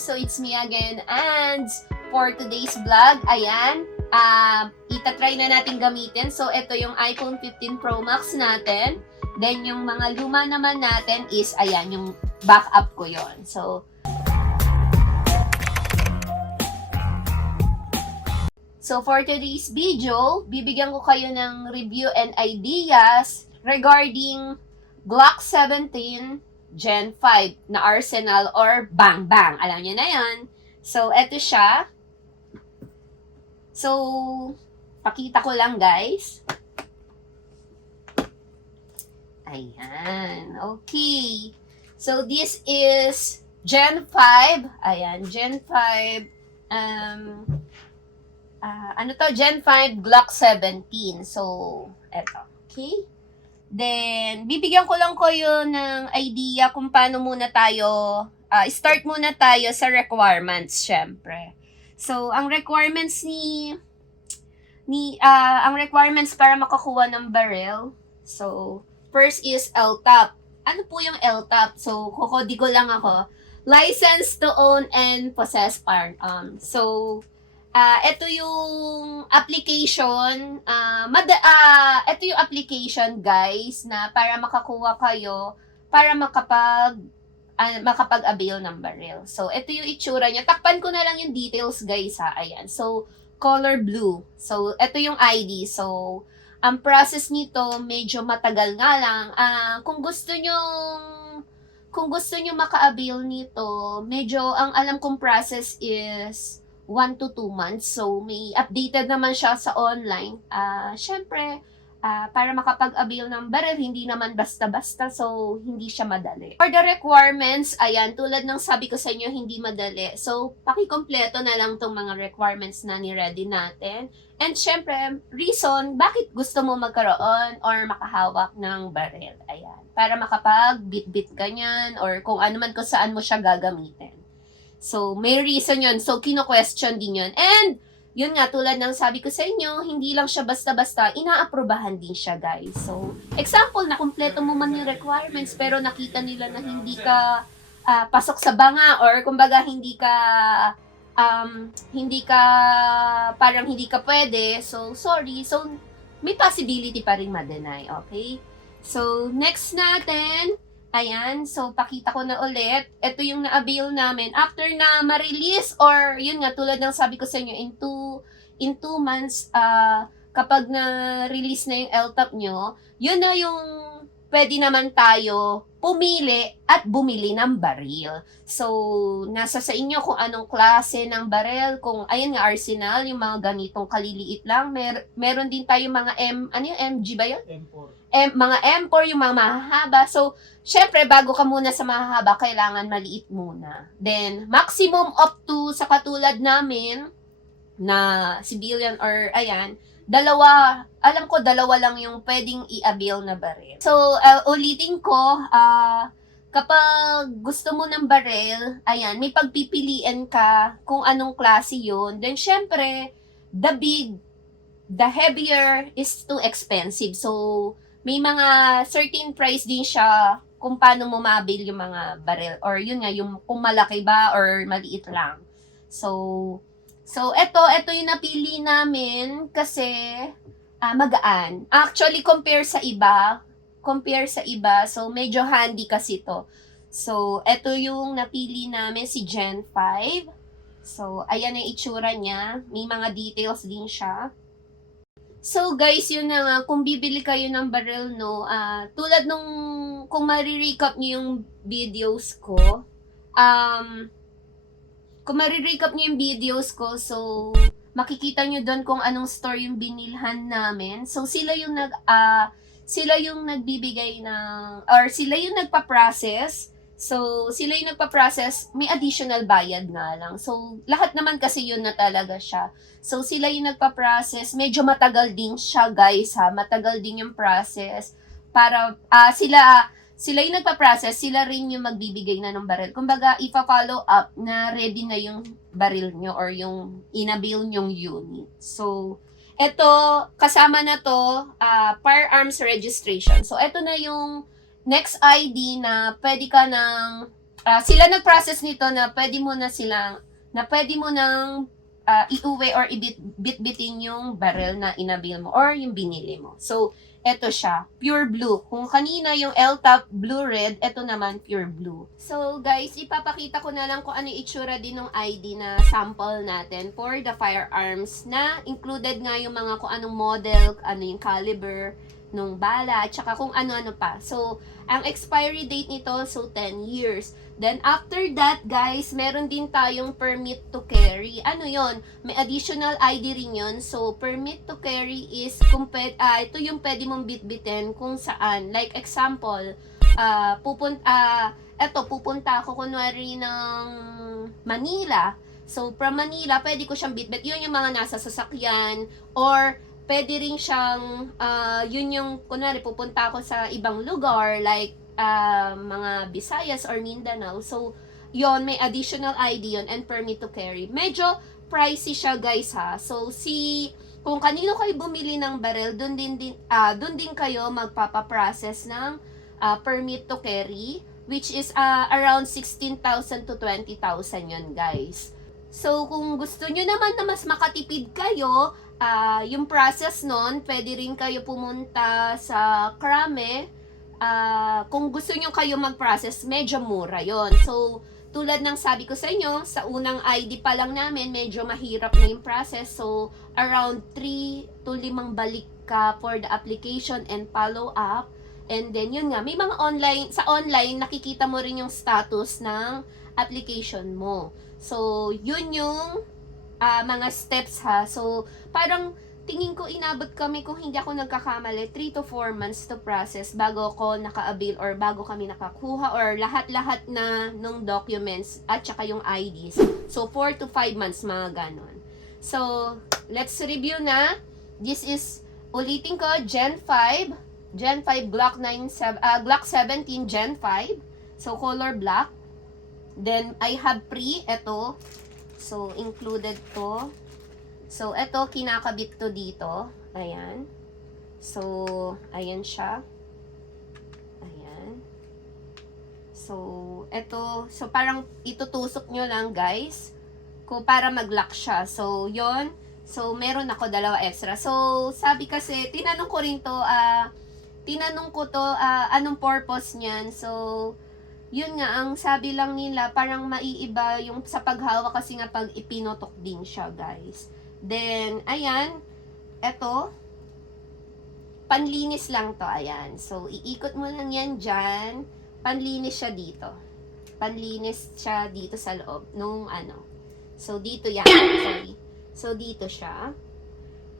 So it's me again, and for today's vlog, ayan, itatry na natin gamitin. So ito yung iPhone 15 Pro Max natin. Then yung mga luma naman natin is, ayan, yung backup ko yon. So for today's video, bibigyan ko kayo ng review and ideas regarding Glock 17 Gen 5 na Arsenal or Bang Bang. Alam niyo na yan. So, eto siya. So, pakita ko lang, guys. Ayan. Okay. So, this is Gen 5. Ayan, Gen 5. Ano to? Gen 5 Glock 17. So, eto. Okay. Then, bibigyan ko lang kayo ng idea kung paano muna tayo, start muna tayo sa requirements, syempre. So, ang requirements ang requirements para makakuha ng barrel. So, first is LTAP. Ano po yung LTAP? So, kukodigo lang ako. License to own and possess firearms. So, ito yung application, ito yung application, guys, na para makakuha kayo, para makapag-avail ng barrel. So, ito yung itsura niya. Takpan ko na lang yung details, guys, ha. Ayan. So, color blue. So, ito yung ID. So, ang process nito, medyo matagal nga lang. Kung gusto nyo maka-avail nito, medyo, ang alam kong process is 1 to 2 months. So, may updated naman siya sa online. Syempre, para makapag-avail ng barrel, hindi naman basta-basta. So, hindi siya madali. For the requirements, ayan, tulad ng sabi ko sa inyo, hindi madali. So, pakikompleto na lang tong mga requirements na ni-ready natin. And syempre, reason, bakit gusto mo magkaroon or makahawak ng barrel. Ayan. Para makapag-bit-bit ka niyan or kung ano man kung saan mo siya gagamitin. So, may reason yun. So, kino-question din yun. And, yun nga, tulad ng sabi ko sa inyo, hindi lang siya basta-basta, inaaprobahan din siya, guys. So, example, na kumpleto mo man yung requirements, pero nakita nila na hindi ka pasok sa banga, or kumbaga, parang hindi ka pwede. So, sorry. So, may possibility pa rin ma-deny, okay? So, next natin, ayan, so pakita ko na ulit. Ito yung na-avail namin. After na ma-release or yun nga, tulad ng sabi ko sa inyo, in 2 months, kapag na-release na yung LTAP nyo, yun na yung pwede naman tayo pumili at bumili ng baril. So, nasa sa inyo kung anong klase ng baril. Kung, ayun nga, Arsenal, yung mga ganitong kaliliit lang. Meron din tayo mga MG ba yun? Mga M4, yung mga mahahaba. So, syempre, bago ka muna sa mahahaba, kailangan maliit muna. Then, maximum up to, sa katulad namin, na civilian or, ayan, alam ko, dalawa lang yung pwedeng i-avail na baril. So, ulitin ko, kapag gusto mo ng baril, ayan, may pagpipilian ka kung anong klase yun. Then, syempre, the heavier is too expensive. So, may mga certain price din siya kung paano mo ma-avail yung mga barrel. Or yun nga, yung kung malaki ba or maliit lang. So ito yung napili namin kasi magaan. Actually, compare sa iba, so medyo handy kasi to. So, ito yung napili namin, si Gen 5. So, ayan ang itsura niya. May mga details din siya. So guys, yun na nga, kung bibili kayo ng barrel, no, tulad nung, kung marirecap nyo yung videos ko, so, makikita nyo doon kung anong store yung binilhan namin. So, sila yung nagbibigay ng, or sila yung nagpa-process. So, sila yung nagpa-process, may additional bayad nga lang. So, lahat naman kasi yun na talaga siya. So, sila yung nagpa-process. Medyo matagal din siya, guys, ha. Matagal din yung process. Para, sila yung nagpa-process, sila rin yung magbibigay na ng baril. Kumbaga, ipa-follow up na ready na yung baril nyo or yung inabil nyong unit. So, eto, kasama na to, firearms registration. So, eto na yung next ID na pwede ka nang sila nag-process nito na pwede mo nang iuwi or ibit-bitin yung barrel na inabil mo or yung binili mo. So, eto siya, pure blue. Kung kanina yung L-top blue red, eto naman pure blue. So, guys, ipapakita ko na lang kung ano yung itsura din ng ID na sample natin for the firearms na included nga yung mga kung anong model, ano yung caliber nung bala, at saka kung ano-ano pa. So, ang expiry date nito, so 10 years. Then, after that, guys, meron din tayong permit to carry. Ano yon? May additional ID rin yun. So, permit to carry is, ito yung pwede mong bitbitin kung saan. Like, example, pupunta ako kunwari ng Manila. So, from Manila, pwede ko siyang bitbit. Yun yung mga nasa sasakyan. Or, pwede rin siyang, yun yung, kunwari, pupunta ako sa ibang lugar, like, mga Visayas or Mindanao. So, yon may additional ID yon and permit to carry. Medyo pricey siya, guys, ha. So, kung kanino kayo bumili ng barrel, dun din kayo magpapaprocess ng permit to carry, which is around 16,000 to 20,000 yon, guys. So, kung gusto nyo naman na mas makatipid kayo, yung process nun, pwede rin kayo pumunta sa Krame. Kung gusto nyo kayo mag-process, medyo mura yon. So, tulad ng sabi ko sa inyo, sa unang ID pa lang namin, medyo mahirap na yung process. So, around 3 to 5 balik ka for the application and follow up. And then, yun nga, may mga sa online, nakikita mo rin yung status ng application mo. So, yun yung mga steps, ha. So, parang tingin ko inabot kami, kung hindi ako nagkakamali, 3 to 4 months to process bago ko naka-avail or bago kami nakakuha or lahat-lahat na nung documents at saka yung IDs. So, 4 to 5 months, mga ganon. So, let's review na. This is, ulitin ko, Gen 5 Glock 17 Gen 5. So, color black. Then, I have pre, eto. So, included to. So, eto, kinakabit to dito. Ayan. So, ayan siya. Ayan. So, eto. So, parang itutusok nyo lang, guys. Para mag-lock siya. So, yon. So, meron ako 2 extra. So, sabi kasi, tinanong ko to, anong purpose niyan. So, yun nga, ang sabi lang nila, parang maiiba yung sa paghawak kasi nga pag ipinotok din siya, guys. Then, ayan, eto, panlinis lang to, ayan. So, iikot mo lang yan dyan, panlinis siya dito. Panlinis siya dito sa loob, nung ano. So, dito yan, sorry. So, dito siya.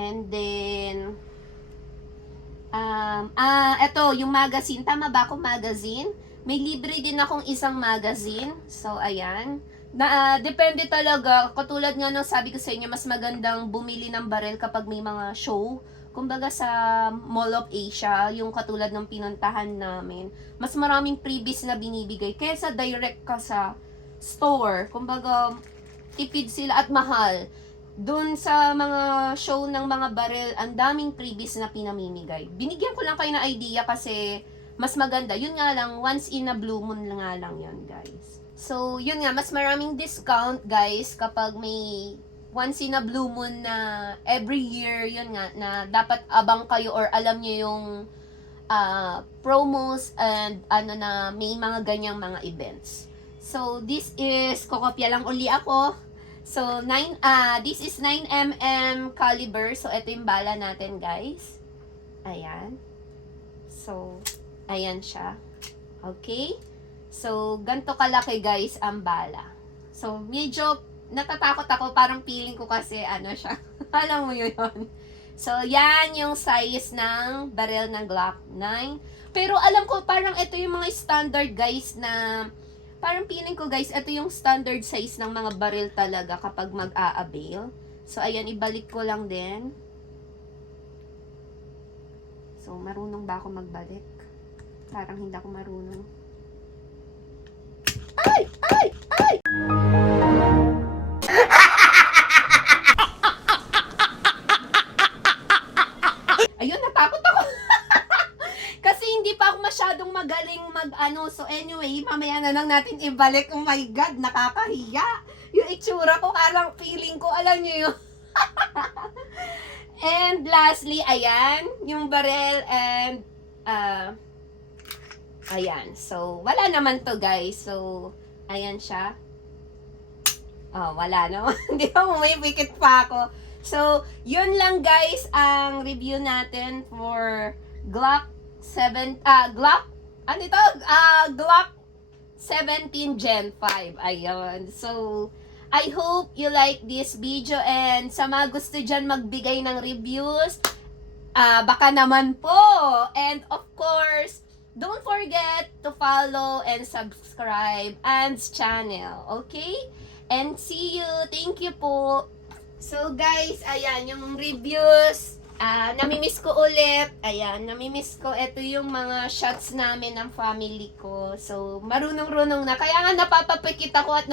And then, eto, yung magazine, tama ba akong magazine? May libre din akong isang magazine. So, ayan. Depende talaga. Katulad nga nung sabi ko sa inyo, mas magandang bumili ng barel kapag may mga show. Kumbaga sa Mall of Asia, yung katulad ng pinuntahan namin, mas maraming freebies na binibigay. Kesa direct ka sa store. Kumbaga, tipid sila at mahal. Doon sa mga show ng mga barel, ang daming freebies na pinamimigay. Binigyan ko lang kayo ng idea kasi mas maganda. Yun nga lang, once in a blue moon nga lang yun, guys. So, yun nga, mas maraming discount, guys, kapag may once in a blue moon na every year, yun nga, na dapat abang kayo or alam nyo yung promos and ano na may mga ganyang mga events. So, this is, kokopya lang uli ako. So, this is 9mm caliber. So, ito yung bala natin, guys. Ayan. So, ayan siya. Okay? So, ganito kalaki, guys, ang bala. So, medyo natatakot ako. Parang feeling ko kasi, ano siya. Alam mo yun. So, yan yung size ng barrel ng Glock 9. Pero, alam ko, parang ito yung mga standard, guys, na parang feeling ko, guys, ito yung standard size ng mga barrel talaga kapag mag-a-avail. So, ayan, ibalik ko lang din. So, marunong ba ako magbalik? Parang hindi ako marunong. Ay! Ay! Ay! Ayun, natakot ako. Kasi hindi pa ako masyadong magaling So anyway, mamaya na lang natin ibalik. Oh my God, nakakahiya. Yung itsura ko, parang feeling ko, alam nyo yun. And lastly, ayan, yung barrel and, ayan. So, wala naman to guys. So, ayan siya. Oh, wala naman. Di ba, umipikit pa ako. So, yun lang guys ang review natin for Glock 7, Glock, ano ito? Glock 17 Gen 5. Ayun. So, I hope you like this video and sa mga gusto dyan magbigay ng reviews, baka naman po. And of course, don't forget to follow and subscribe Ann's channel. Okay? And see you. Thank you po. So guys, ayan yung reviews. Namimiss ko ulit. Ayan, namimiss ko. Ito yung mga shots namin ng family ko. So, marunong-runong na. Kaya nga napapapikit ako at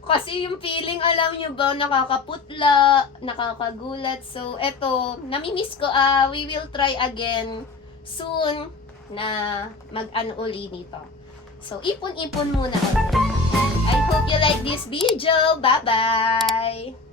kasi yung feeling, alam nyo ba, nakakaputla, nakakagulat. So, eto, namimiss ko. We will try again soon na mag-ano uli nito. So, ipon-ipon muna ulit. I hope you like this video. Bye-bye!